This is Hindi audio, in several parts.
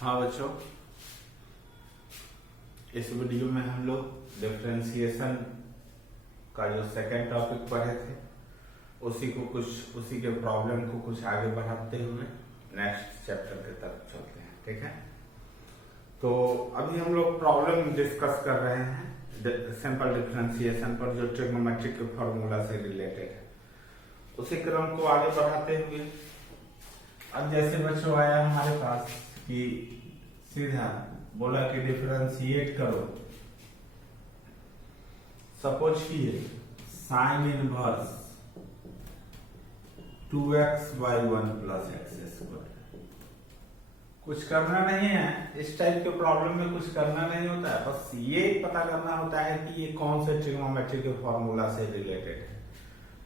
हाँ बच्चों, इस वीडियो में हम लोग डिफरेंशिएशन का जो सेकंड टॉपिक पढ़े थे उसी के प्रॉब्लम को कुछ आगे बढ़ाते हुए नेक्स्ट चैप्टर की तरफ चलते हैं। ठीक है, तो अभी हम लोग प्रॉब्लम डिस्कस कर रहे हैं सिंपल डिफरेंशिएशन पर, जो ट्रिग्नोमेट्रिक के फॉर्मूला से रिलेटेड है। उसी क्रम को आगे बढ़ाते हुए अब जैसे बच्चों आया हमारे पास कि सीधा बोला कि डिफरेंशिएट करो, सपोज किए sine inverse 2x by 1 plus x square. कुछ करना नहीं है, इस टाइप के प्रॉब्लम में कुछ करना नहीं होता है, बस ये पता करना होता है कि ये कौन से ट्रिग्नोमेट्री के फॉर्मूला से रिलेटेड है।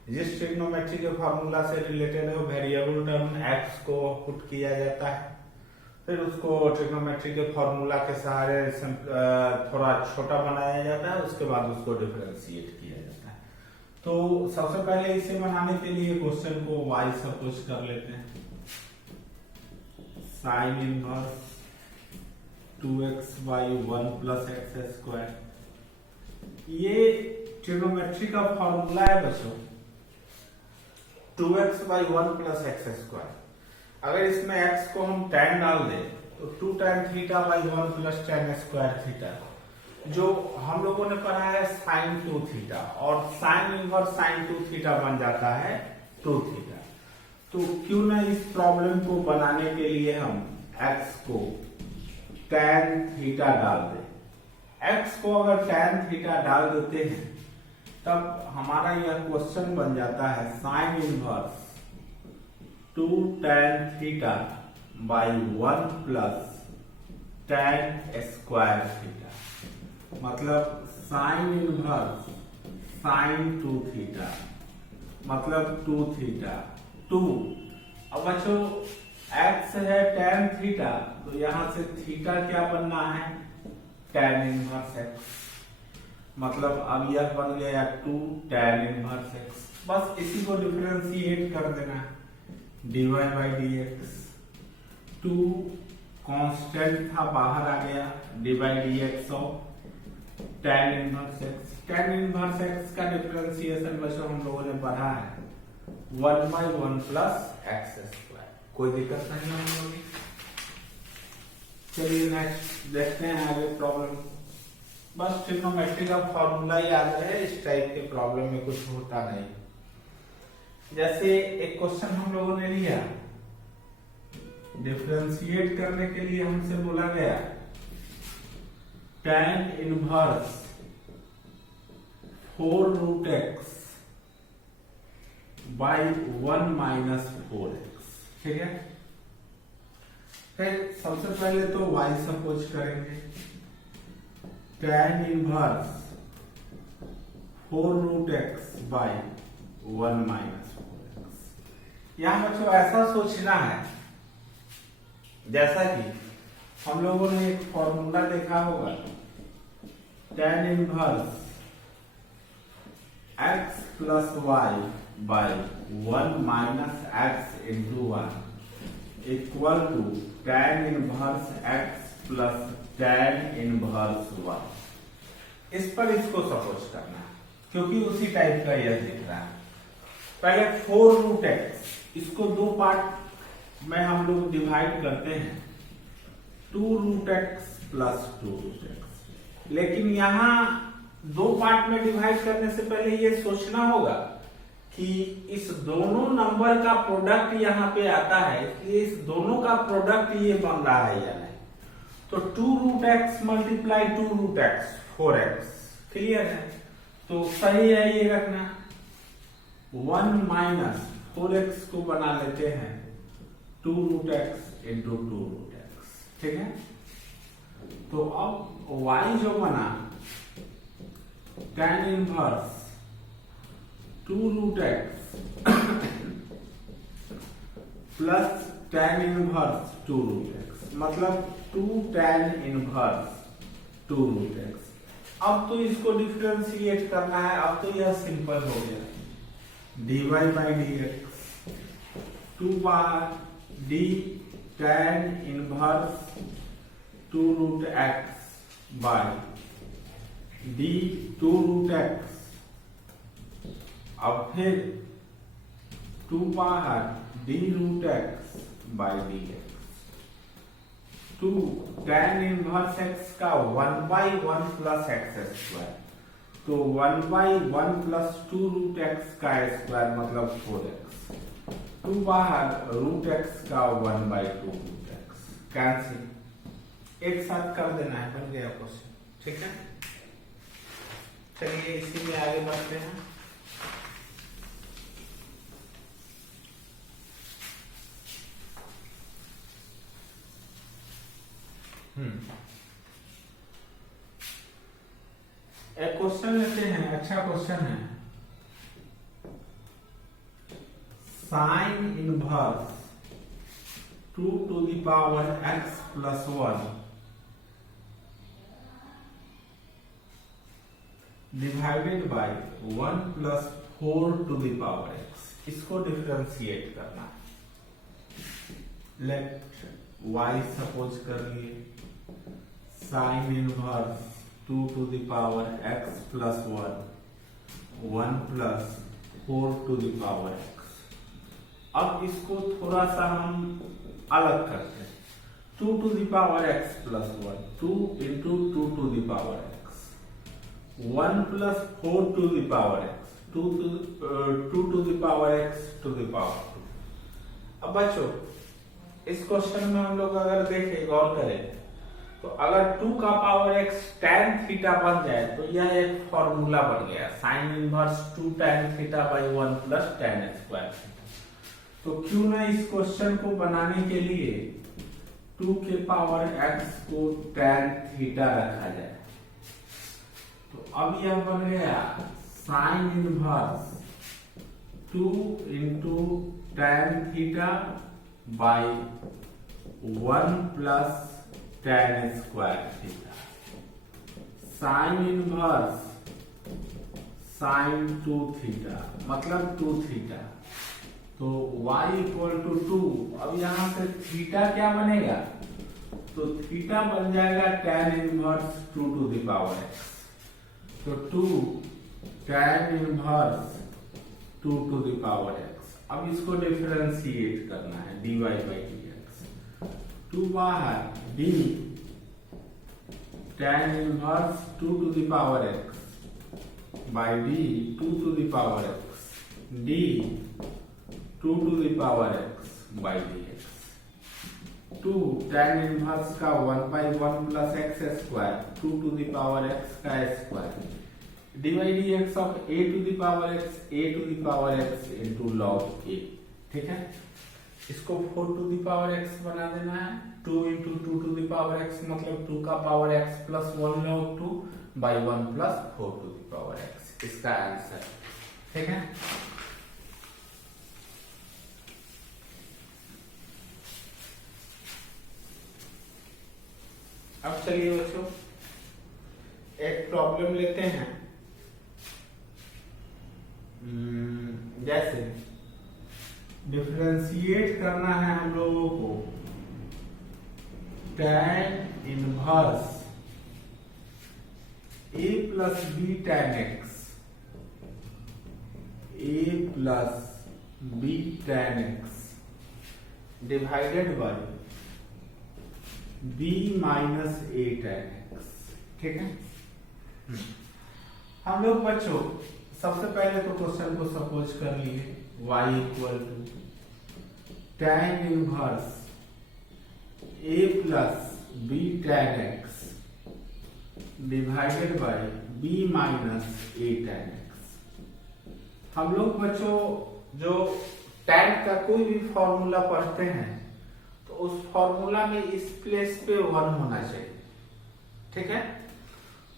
जिस ट्रिग्नोमेट्री के फॉर्मूला से रिलेटेड है वो वेरिएबल टर्म x को पुट किया जाता है, फिर उसको ट्रिग्नोमेट्री के फॉर्मूला के सहारे थोड़ा छोटा बनाया जाता है, उसके बाद उसको डिफरेंशिएट किया जाता है। तो सबसे पहले इसे बनाने के लिए क्वेश्चन को y सपोज कर लेते हैं। Sine inverse 2x by 1 plus x square, ये ट्रिग्नोमेट्री का फॉर्मूला है बच्चों, 2x by 1 plus x square. अगर इसमें x को हम tan डाल दें तो 2 tan theta by 1 plus tan square theta, जो हम लोगों ने पढ़ा है sin 2 थीटा, और sin इनवर्स sin 2 थीटा बन जाता है 2 थीटा। तो क्यों ना इस प्रॉब्लम को बनाने के लिए हम x को tan थीटा डाल दें। x को अगर tan थीटा डाल देते हैं तब हमारा यह क्वेश्चन बन जाता है sin inverse 2 tan theta by 1 plus tan square theta, मतलब sin इनवर्स sin 2 थीटा मतलब 2 थीटा 2। अब बच्चों x है tan थीटा, तो यहां से थीटा क्या बनना है, tan इनवर्स x, मतलब अब यह बन गया 2 tan इनवर्स x। बस इसी को डिफरेंशिएट कर देना है, dy by dx, 2 कांस्टेंट था बाहर आ गया, dy dx of tan inverse x। tan inverse x का डिफरेंशिएशन बच्चों हम लोगों ने पढ़ा है 1 by 1 plus x स्क्वायर। कोई दिक्कत नहीं हम लोग। चलिए नेक्स्ट देखते हैं आगे प्रॉब्लम। बस ट्रिग्नोमेट्री का फॉर्मूला याद रहे, इस टाइप के प्रॉब्लम में कुछ होता नहीं। जैसे एक क्वेश्चन हम लोगों ने लिया, डिफरेंशिएट करने के लिए हमसे बोला गया tan inverse 4 root x by 1 minus 4x। ठीक है, फिर सबसे पहले तो y सपोज करेंगे, tan inverse 4 root x by 1 minus 4x। यहां बच्चों ऐसा सोचना है जैसा कि हम लोगों ने एक फॉर्मूला देखा होगा, tan inverse x plus y by 1 minus x into 1 equal to tan inverse x plus tan inverse y। इस पर इसको सपोज करना है क्योंकि उसी टाइप का यह दिख रहा है। पहले 4 रूट x, इसको दो पार्ट में हम लोग डिवाइड करते हैं, 2 root x plus 2 root x। लेकिन यहां दो पार्ट में डिवाइड करने से पहले ये सोचना होगा कि इस दोनों नंबर का प्रोडक्ट यहाँ पे आता है, इसलिए इस दोनों का प्रोडक्ट ये बन रहा है या नहीं। तो 2 root x multiply 2 root x 4x। Clear है, तो सही है ये रखना। 1 माइनस 4x को बना लेते हैं 2 root x into 2 root x। ठीक है, तो अब y जो बना tan inverse 2 root x plus tan inverse 2 root x, मतलब 2 tan इनवर्स 2 रूट x। अब तो इसको डिफरेंशिएट करना है, अब तो यह सिंपल हो गया, dy by dx 2 बार d tan inverse two root x by d two root x, अब फिर टू बाहर d root x by d x, two tan inverse x का 1/1 प्लस एक्स स्क्वायर, तो 1/1 प्लस टू रूट एक्स का स्क्वायर मतलब 4x, टू बाहर रूट एक्स का 1/2 रूट एक्स, कैंसिल, एक साथ कर देना है, बन गया क्वेश्चन। ठीक है, चलिए इसी में आगे बढ़ते हैं। एक क्वेश्चन लेते हैं, अच्छा क्वेश्चन है। Sine inverse 2 to the power x plus 1 divided by 1 plus 4 to the power x, इसको डिफरेंशिएट करना है। लेट y सपोज कर लिए sine inverse 2 to the power x plus 1 plus 4 to the power x। अब इसको थोड़ा सा हम अलग करते हैं, 2 to the power x plus 1, 2 into 2 to the power x, 1 plus 4 to the power x, 2 to the power x to the power 2। अब बच्चों इस क्वेश्चन में हम लोग अगर देखें, गौर करें, तो अगर 2 का पावर x tan थीटा बन जाए तो यह एक फॉर्मूला बन गया, sine inverse 2 tan theta by 1 plus tan square theta. तो क्यों ना इस क्वेश्चन को बनाने के लिए 2 के पावर x को tan थीटा रखा जाए। तो अब यह बन गया sine inverse 2 into tan theta by 1 plus tan square theta, sine inverse sine 2 theta मतलब 2 थीटा, तो y इक्वल टू 2। अब यहां से थीटा क्या बनेगा, तो थीटा बन जाएगा tan inverse 2 to the power x, तो 2 tan inverse 2 to the power x। अब इसको डिफरेंशिएट करना है, dy by dx, 2 बाहर d tan inverse 2 to the power x by d 2 to the power x, d 2 to the power x by dx, 2 tan inverse का 1/1 plus x square 2 to the power x का square, dy dx of a to the power x into log a। ठीक है, इसको 4 to the power x बना देना है, 2 into 2 to the power x मतलब 2 का power x plus 1 log 2 by 1 plus 4 to the power x, इसका आंसर। ठीक है, अब चलिए बच्चों एक प्रॉब्लम लेते हैं। जैसे डिफरेंशिएट करना है हम लोगों को tan inverse a plus b tan x, a plus b tan x divided by b minus a tan x। ठीक है, हम लोग बच्चों सबसे पहले तो क्वेश्चन को सपोज कर लिए y equal to tan inverse a plus b tan x divided by b minus a tan x। हम लोग बच्चों जो tan का कोई भी फॉर्मूला पढ़ते हैं तो उस फॉर्मूला में इस प्लेस पे 1 होना चाहिए। ठीक है,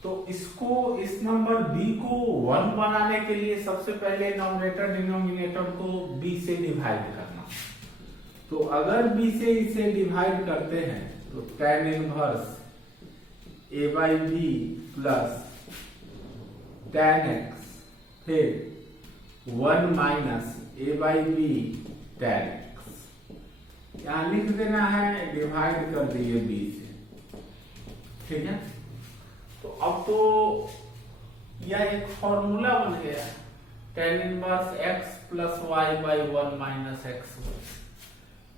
तो इसको इस नंबर b को 1 बनाने के लिए सबसे पहले नॉमिनेटर डिनोमिनेटर को b से डिवाइड करना। तो अगर b से इसे डिवाइड करते हैं तो tan inverse a by b plus tan x फिर 1 minus a by b tan x, यहां लिख देना है, डिवाइड कर दिए b से, ठीक है। तो अब तो यह एक फॉर्मूला बन गया, tan inverse x plus y by 1 minus x.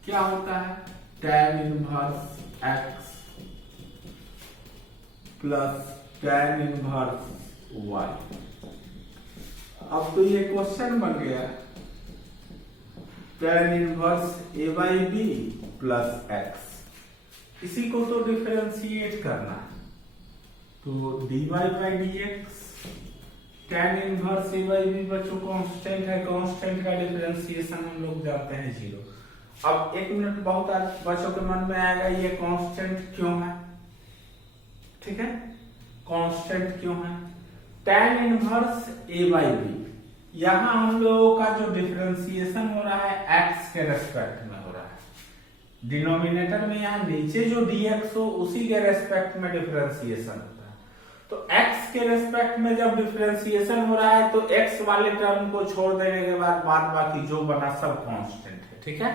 क्या होता है tan inverse x plus tan inverse y। अब तो ये क्वेश्चन बन गया tan inverse a by b plus x। इसी को तो डिफरेंशिएट करना है, तो dy by d x. tan inverse a by b बच्चों कांस्टेंट है, कांस्टेंट का डिफरेंशिएशन हम लोग जानते हैं 0। अब एक मिनट बहुत बच्चों के मन में आएगा ये कांस्टेंट क्यों है, ठीक है, कांस्टेंट क्यों है। tan inverse a by b, यहां हम लोगों का जो डिफरेंशिएशन हो रहा है x के रेस्पेक्ट में हो रहा है, डिनोमिनेटर में यहाँ नीचे जो dx हो उसी के रेस्पेक्ट में डिफरेंशिएशन होता है। तो x के रेस्पेक्ट में जब डिफरेंशिएशन हो रहा है तो x वाले टर्म को छोड़ देने के बाद बाकी जो बना सब कांस्टेंट है, ठीक है।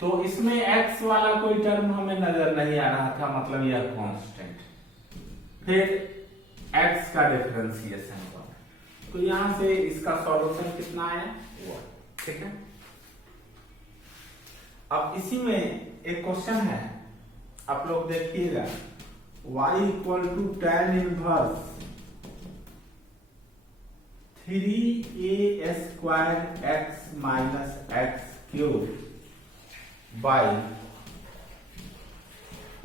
तो इसमें x वाला कोई टर्म हमें नजर नहीं आ रहा था, मतलब यह कांस्टेंट। फिर x का डिफरेंशिएशन हुआ, तो यहां से इसका सॉल्यूशन कितना आया, 1, ठीक है। अब इसी में एक क्वेश्चन है, आप लोग देखिएगा, y equal to tan inverse 3a square x minus x cube by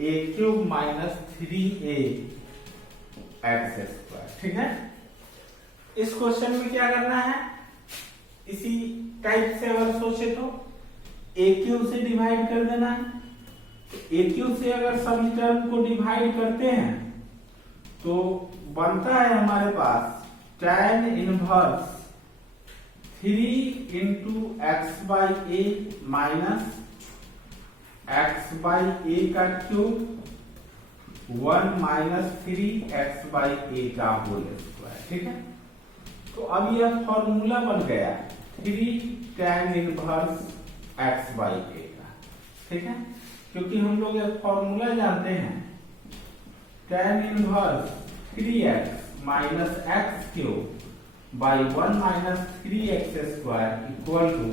a cube minus 3a x square, ठीक है। इस क्वेश्चन में क्या करना है, इसी टाइप से अगर सोचे तो a क्यूब से डिवाइड कर देना है। तो a क्यूब से अगर सभी टर्म को डिवाइड करते हैं तो बनता है हमारे पास tan inverse 3 into x by a minus x by a का cube 1 minus 3 x by a का होल स्क्वायर, ठीक है। तो अब यह फॉर्मूला बन गया 3 tan inverse x by a का, ठीक है। क्योंकि हम लोग एक फॉर्मूला जानते हैं tan inverse 3x minus x cube by 1 minus 3x square equal to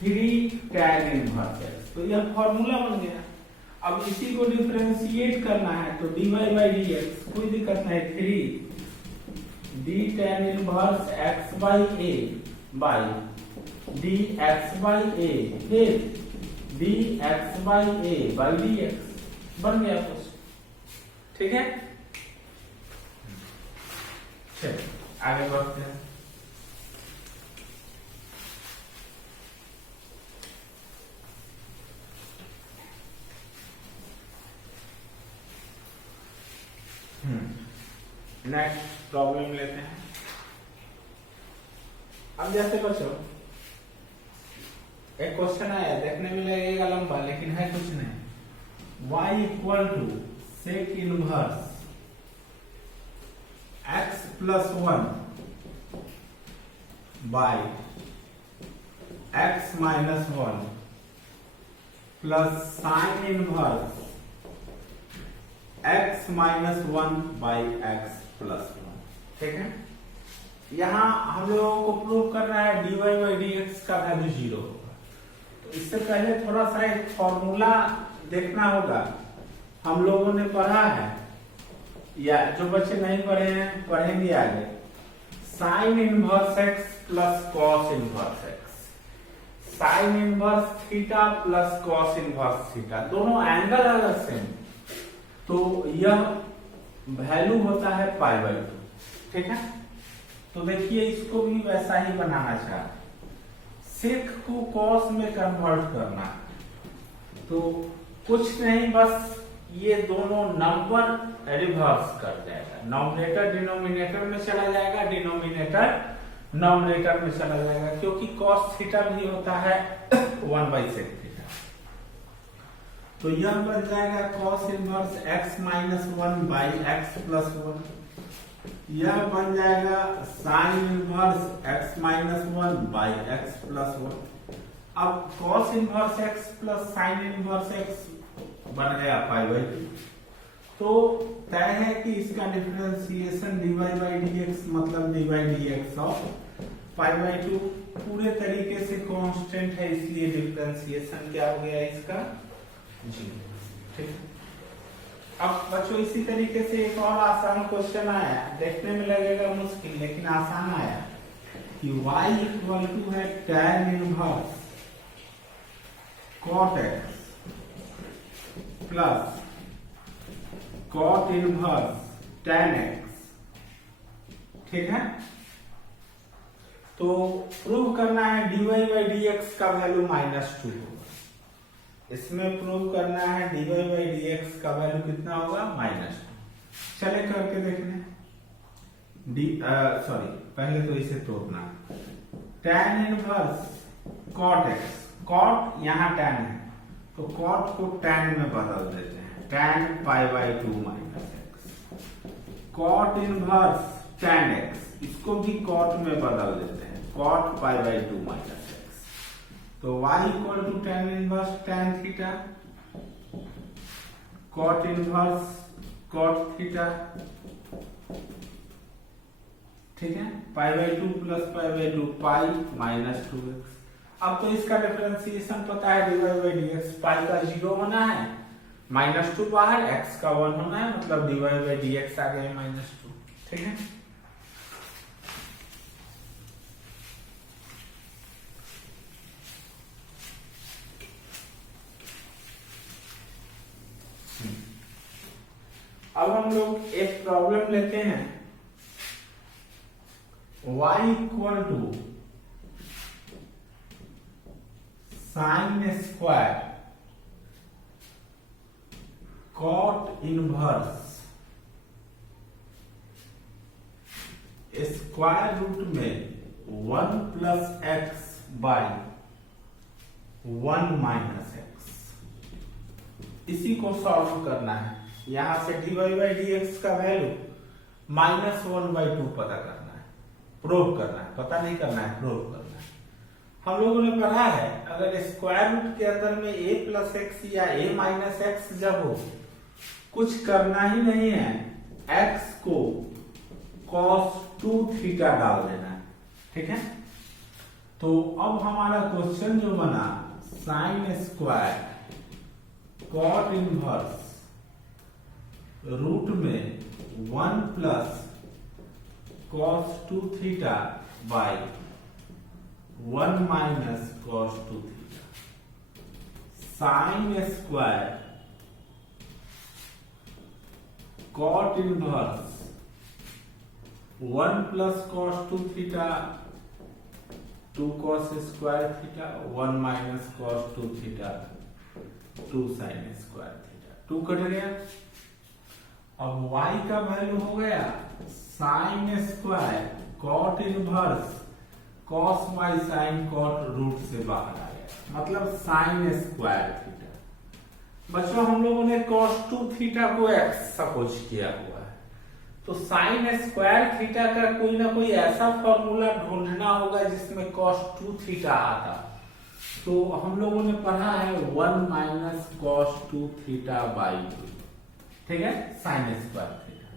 3 tan inverse x। तो यह फॉर्मूला बन गया। अब इसी को डिफरेंशिएट करना है तो dy बाई डी एक्स, कोई दिक्कत नहीं, 3 d tan inverse x by a by d x by a, फिर d x by a by d x, बन गया कुछ, ठीक है। चलिए आगे बढ़ते हैं। नेक्स्ट प्रॉब्लम लेते हैं। अब जैसे बच्चों एक क्वेश्चन आया, देखने में लगेगा लंबा लेकिन है कुछ नहीं। y equal to sec inverse x plus 1 by x minus 1 plus sine inverse x minus 1 by x plus 1, ठीक है। यहां हम लोगों को प्रूव करना है dy बाई डी एक्स का वैल्यू 0 होगा। तो इससे पहले थोड़ा सा एक फॉर्मूला देखना होगा, हम लोगों ने पढ़ा है या जो बच्चे नहीं पढ़े हैं पढ़ेंगे आगे। Sign inverse x plus cos inverse x, sine inverse theta plus cos inverse theta, दोनों एंगल अगर सेम तो यह वैल्यू होता है पाई बाई 2, ठीक है। तो देखिए इसको भी वैसा ही बनाना चाहते, सेक को कॉस में कन्वर्ट करना, तो कुछ नहीं बस ये दोनों नंबर रिवर्स कर जाएगा, नॉमिनेटर डिनोमिनेटर में चला जाएगा, डिनोमिनेटर नॉमिनेटर में चला जाएगा, क्योंकि कॉस थीटा भी होता है 1 बाई सेक थीटा। तो यह बन जाएगा cos inverse x minus 1 by x plus 1, यह बन जाएगा sign inverse x minus 1 by x plus 1। अब cos inverse x plus sine inverse x बन गया पाई बाई 2। तो तय है कि इसका डिफरेंशिएशन dy बाई dx मतलब dy dx of pi by 2 पूरे तरीके से कांस्टेंट है, इसलिए डिफरेंशिएशन क्या हो गया इसका 0। ठीक। अब बच्चों इसी तरीके से एक और आसान क्वेश्चन आया, देखने में लगेगा मुश्किल लेकिन आसान आया कि y इक्वल टू है tan inverse cot x plus cot inverse tan x। ठीक है, तो प्रूव करना है dy बाई dx का वैल्यू -2 होगा। इसमें प्रूव करना है dy बाई dx का वैल्यू कितना होगा -2। चले करके देखने। पहले तो इसे तोड़ना। tan inverse cot x, cot यहाँ tan है तो cot को tan में बदल देते हैं, tan pi by 2 minus x। cot inverse tan x, इसको भी cot में बदल देते हैं, cot pi by 2 minus x। तो y equal to tan inverse tan theta, cot inverse cot theta. ठीक है, pi by 2 plus pi by 2 pi minus 2x। अब तो इसका डिफरेंशिएशन पता है dy बाई dx, पाई का 0 होना है, -2 बाहर, x का 1 होना है, मतलब dy बाई dx आ गया -2। ठीक है, अब हम लोग एक प्रॉब्लम लेते हैं, y equal to sine square cot inverse square root में 1 plus x by 1 minus x. इसी को सॉल्व करना है। यहां से dy बाई dx का वैल्यू -1/2 पता करना है, प्रूव करना है, पता नहीं करना है, प्रूव करना है। हम लोगों ने पढ़ा है अगर स्क्वायर रूट के अंदर में a प्लस एक्स या a माइनस एक्स जब हो, कुछ करना ही नहीं है, x को cos 2 थीटा डाल देना है। ठीक है, तो अब हमारा क्वेश्चन जो बना, sine square cot inverse root में 1 plus cos 2 theta by 1 minus cos 2 theta, sine square cot inverse 1 plus cos 2 theta 2 cos square theta 1 minus cos 2 theta 2 sine square theta, 2 cut गया। अब y का वैल्यू हो गया sine square cot inverse cos y sine cot root से बाहर आ गया, मतलब साइन स्क्वायर थीटा। बच्चों हम लोगों ने cos 2 थीटा को x सपोज किया हुआ है, तो साइन स्क्वायर थीटा का कोई ना कोई ऐसा फॉर्मूला ढूंढना होगा जिसमें cos 2 थीटा आता। तो हम लोगों ने पढ़ा है 1 माइनस cos 2 थीटा बाई 2। ठीक है, साइन स्क्वायर थीटा,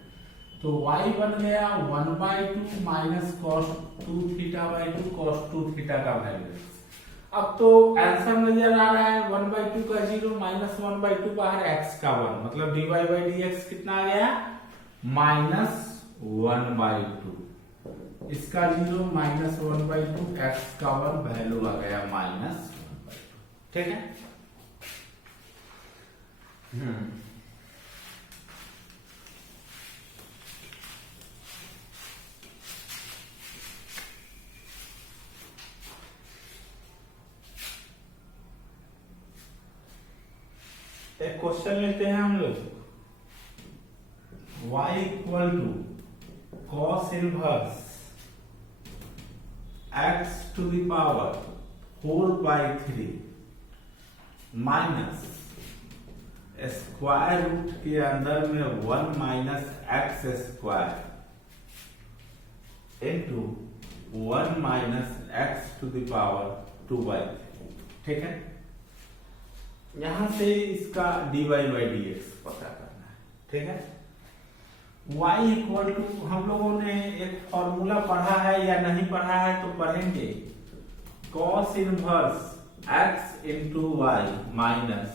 तो y बन गया 1/2 minus cos 2 theta by 2, cos 2 theta का वैल्यू। अब तो आंसर नजर आ रहा है 1/2 का 0 माइनस 1/2 बाहर, x का 1, मतलब dy बाई dx कितना आ गया -1/2। इसका 0 माइनस 1/2, x का 1 वैल्यू आ गया -1/2। ठीक है, एक क्वेश्चन लेते हैं हम लोग, y equal to cos inverse x to the power 4/3 minus square root के अंदर में 1 minus x square into 1 minus x to the power 2/3। ठीक है, यहां से इसका dy बाई dx पता करना है। ठीक है। y इक्वल टू, हम लोगों ने एक फॉर्मूला पढ़ा है या नहीं पढ़ा है तो पढ़ेंगे, cos inverse x into y minus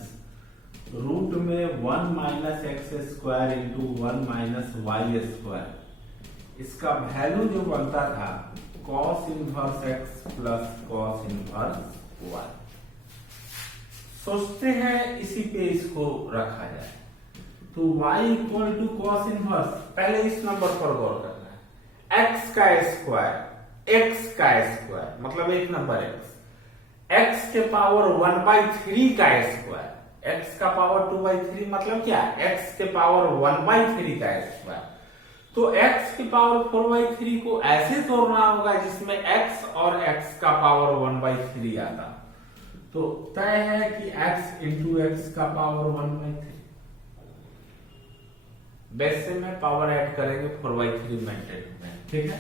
root में 1 minus x square into 1 minus y square. इसका वैल्यू जो बनता था cos inverse x plus cos inverse y। सोचते हैं इसी पे इसको रखा जाए, तो y equal to cos inverse, पहले इस नंबर पर गौर करना है, x का स्क्वायर मतलब एक नंबर x के पावर 1/3 का स्क्वायर, x का पावर 2/3 मतलब क्या, x के पावर 1/3 का स्क्वायर। तो x के पावर 4/3 को ऐसे तोड़ना होगा जिसमें x और x का पावर 1/3 आता। तो तय है कि x इंटू एक्स का पावर 1/3, वैसे में पावर ऐड करेंगे 4/3 मेंटेन, ठीक है।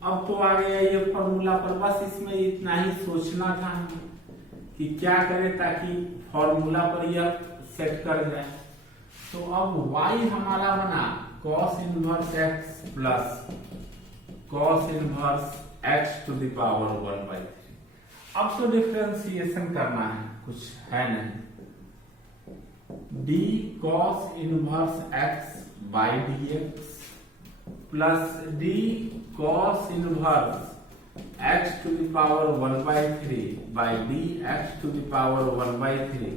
अब तो आ गया ये फॉर्मूला पर, बस इसमें इतना ही सोचना था कि क्या करें ताकि फॉर्मूला पर यह सेट कर जाए। तो अब y हमारा बना cos inverse x plus cos inverse x to the power 1/3। अब तो डिफरेंशिएशन करना है, कुछ है नहीं, d cos inverse x by dx plus d cos inverse x to the power 1/3 by dx to the power 1/3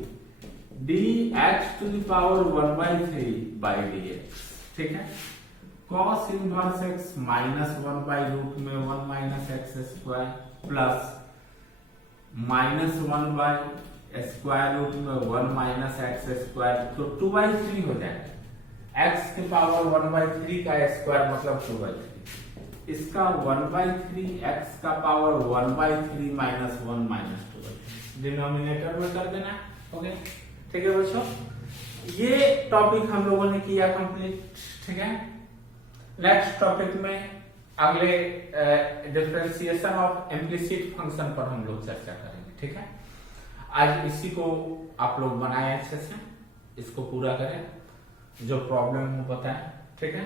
dx to the power 1/3 by dx, ठीक है। cos inverse x minus 1 by root में 1 minus x square plus minus 1 by square root में 1 माइनस एक्स स्क्वायर, तो 2/3 हो जाएगा। x के पावर 1/3 का स्क्वायर मतलब 2/3, इसका 1/3 x का पावर 1/3 माइनस 1 माइनस 2/3 डिनोमिनेटर में कर देना, ओके, ठीक है बच्चों। ये टॉपिक हम लोगों ने किया कंप्लीट, ठीक है। नेक्स्ट टॉपिक में अगले डिफरेंशिएशन ऑफ इम्प्लिसिट फंक्शन पर हम लोग चर्चा करेंगे, ठीक है। आज इसी को आप लोग बनाए अच्छे से, इसको पूरा करें, जो प्रॉब्लम हो बताएं, ठीक है।